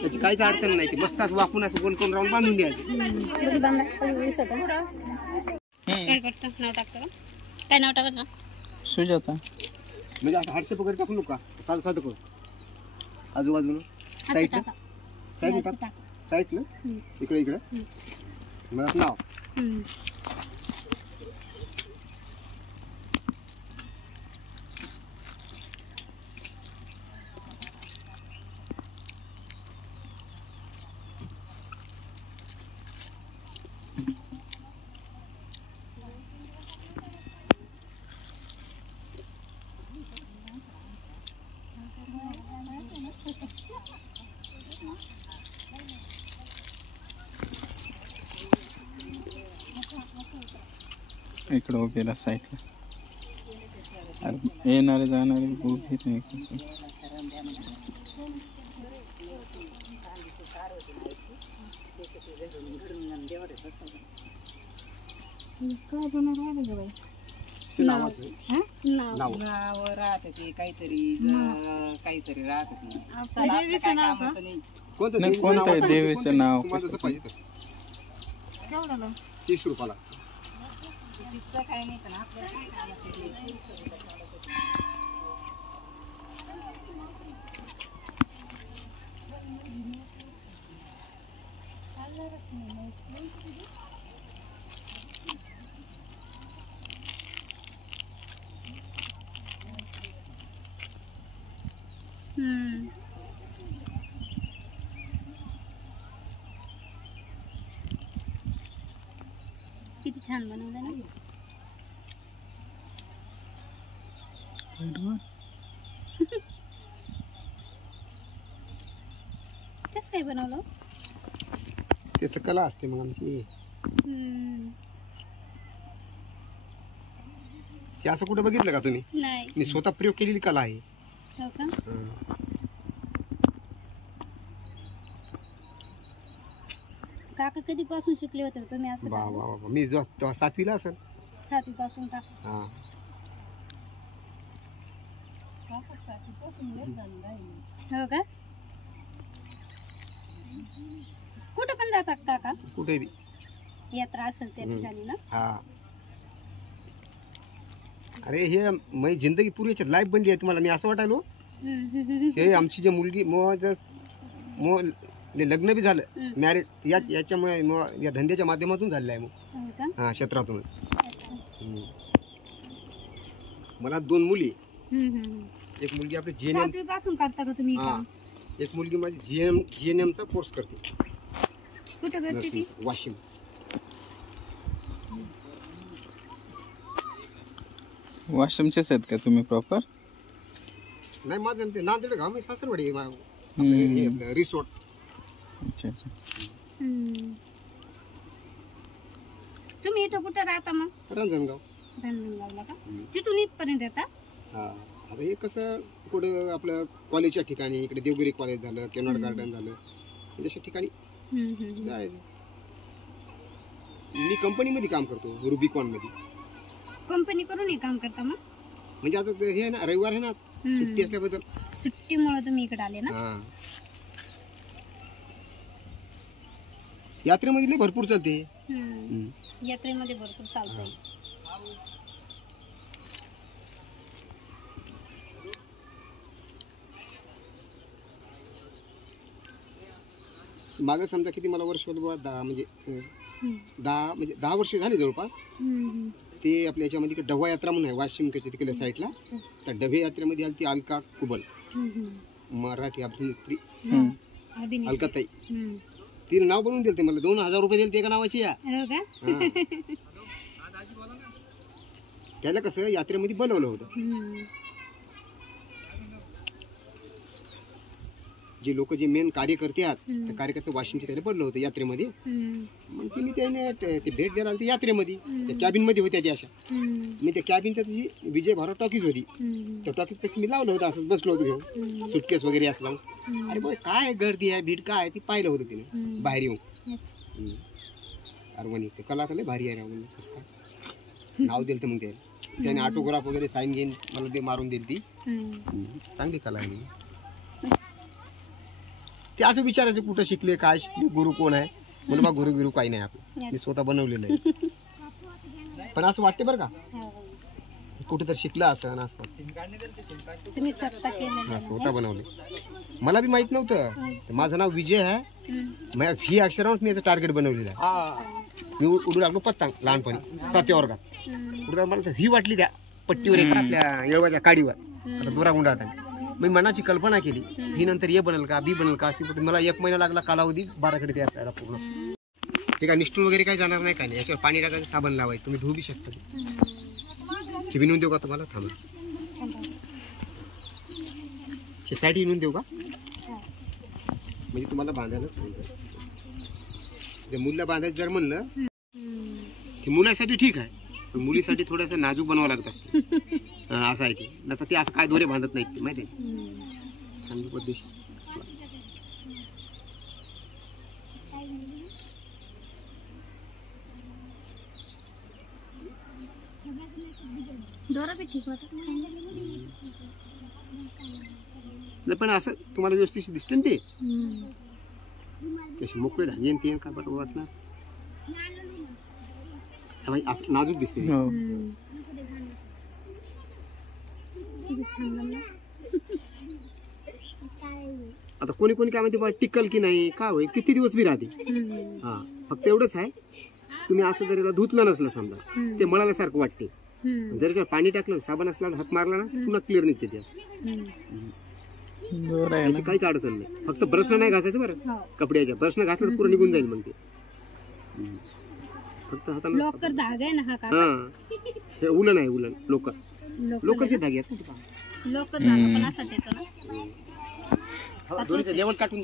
त्याची काहीच अडचण नाही. ती मस्त असं वाकून असं गोल करून राऊंड बांधून द्यायचं. काय करतो? नाव टाकतो का? काय नाव टाकत ना? सुजाता. म्हणजे असं हाडशे वगैरे टाकू नका, साधं साधं करू. आजूबाजून साईड ना, साईड टाक, साईड ना, इकडे इकडे. मग नाव इकडे उभेला साईडला. येणारे जाणारे उभे नाही. नाव राहत ते काहीतरी काहीतरी राहत कोणतं आहे देवीचं नाव? 30 रुपयाला. काही नाही पण आपल्याला किती छान बनवलं ना. कसं काय बनवलं? त्याचं कला असते मग आमची. हे असं कुठे बघितलं का तुम्ही? नाही. मी स्वतः प्रयोग केलेली कला आहे. हो का? काका कधीपासून शिकले होते तुम्ही असं? वा वा वा. मी 7वीला असेल. 7वी पासून का? हा. हो का? कुठं पण जातात काका? कुठे बी यात्रा असेल त्या ठिकाणी ना. हा. अरे हे माझी जिंदगी पूर्वीची लाईफ बनली आहे तुम्हाला. मी असं वाटायलो हे आमची जे मुलगी लग्न बी झालं मॅरेज याच्यामुळे या धंद्याच्या माध्यमातून झालेलं आहे. मग हा क्षेत्रातूनच. मला 2 मुली. एक मुलगी आपली GNM पासून करता का तुम्ही? एक मुलगी माझी GNM चा कोर्स करते. कुठं करते ती? वाशिम. वाशिमचेच आहेत का तुम्ही प्रॉपर? नाही माझं ते नांदेड गाव आहे. सासरवाडी रिसोर्ट. अच्छा अच्छा. तुम्ही इथं कुठं राहता मग? रंजनगाव. रंजनगावला का? तिथून इथपर्यंत येता? हा. आता हे कसं कुठं आपलं कॉलेजच्या ठिकाणी, इकडे देवगिरी कॉलेज झालं, केनॉड गार्डन झालं, अशा ठिकाणी जायचं. मी कंपनीमध्ये काम करतो, रुबिकॉन मध्ये. कंपनी करून काम करता मग? म्हणजे आता हे ना रविवार आहे ना, सुट्टी असल्याबद्दल. सुट्टीमुळे तुम्ही इकडे आले ना. यात्रेमध्ये भरपूर चालते. यात्रेमध्ये भरपूर चालतंय. मागे समजा किती मला वर्ष 10 वर्ष झाली जवळपास. ते आपल्या याच्यामध्ये डवा यात्रा म्हणून आहे वाशिमच्या तिकडल्या साईडला. त्या डभे यात्रेमध्ये आली ती अलका कुबल, मराठी अभिनेत्री अलकाताई. तिने नाव बनवून दिलं. मला 2000 रुपये दिले एका नावाची. त्याला कसं यात्रेमध्ये बनवलं होतं. जे लोक जे मेन कार्यकर्ते आहेत त्या कार्यकर्ते वाशिमचे त्याने बनलं होतं यात्रेमध्ये. मग तिने त्याने ते भेट द्यायला आली यात्रेमध्ये. त्या कॅबिन मध्ये होत्या त्या अशा. मी त्या कॅबिनच्या जी विजय भारत टॉकीज होती त्या टॉकीज पैसे मी लावलं होतं. असंच बसलो होतो घेऊन सुटकेस वगैरे असला. अरे बघ काय गर्दी आहे भीड काय ती पाहिलं होतं तिने बाहेर येऊन. अरवणी ते कला भारी आहे. नाव दिलं मग त्याने ऑटोग्राफ वगैरे साईन घेऊन मला ते मारून दिली ती. चांगली कला आहे. ते असं विचारायचं कुठं शिकले, काय शिकले, गुरु कोण आहे. म्हणून बा गुरु काही नाही आपलं, मी स्वतः बनवलेलं आहे. पण असं वाटते बरं का कुठे तर शिकलं असं ना असं. तुम्ही स्वतः केलं. हा स्वतः बनवले. मला बी माहित नव्हतं. माझं नाव विजय आहे. व्ही अक्षरावर मी याचं टार्गेट बनवलेलं आहे. मी उडू लागलो पत्तांग लहानपणी 7व्या वर्गात. उडता मला तर व्ही वाटली त्या पट्टीवर एक आपल्या येळवाच्या काडीवर आता दोरा गुंडाळत. मी मनाची कल्पना केली ही नंतर ए बनेल का बी बनेल का अशी. मला 1 महिना लागला कालावधी 12 कडे तयार करायला पूर्ण. ठीक आहे, निष्ठून वगैरे काही जाणार नाही. काय नाही, याच्यावर पाणी टाकायचं, साबण लावायचं, तुम्ही धुवू बी शकता. ते विनून देऊ का तुम्हाला? थांबा, साईड विनून देऊ का? म्हणजे तुम्हाला बांधायला सांगतो. मुलीला बांधायचं जर म्हणलं की मुलासाठी ठीक आहे, पण मुलीसाठी थोडंसं नाजूक बनवावं लागत असतं. असं आहे की नंतर ते असं काय दोरे बांधत नाहीत ते माहिती आहे. सांगू पद्धती दोरा बी ठीक होता. पण असं तुम्हाला व्यवस्थित दिसते ना ते. तसे मोकळे धागे ते काय बरोबर वाटणार. असं नाजूक दिसते. आता कोणी कोणी काय म्हणते टिकल की नाही, काय होईल, किती दिवस बी राहते. हा फक्त एवढंच आहे, तुम्ही असं जर धुतलं नसलं समजा ते मळाल्यासारखं वाटते. जर त्याच्यावर पाणी टाकलं, साबण असला, हात मारला ना, पुन्हा क्लिअर निघते ते. त्याची काहीच अडचण नाही. फक्त ब्रशनं नाही घासायचं बरं. कपड्याच्या ब्रशनं घासलं तर पुरं निघून जाईल मग ते. फक्त हाताला लोकर धागा आहे ना हा का? हे उलन आहे, उलन लोकरचे धागे असतात. लोकर धागा पण असाच येतो ना. दोन्हीचं लेवल काढून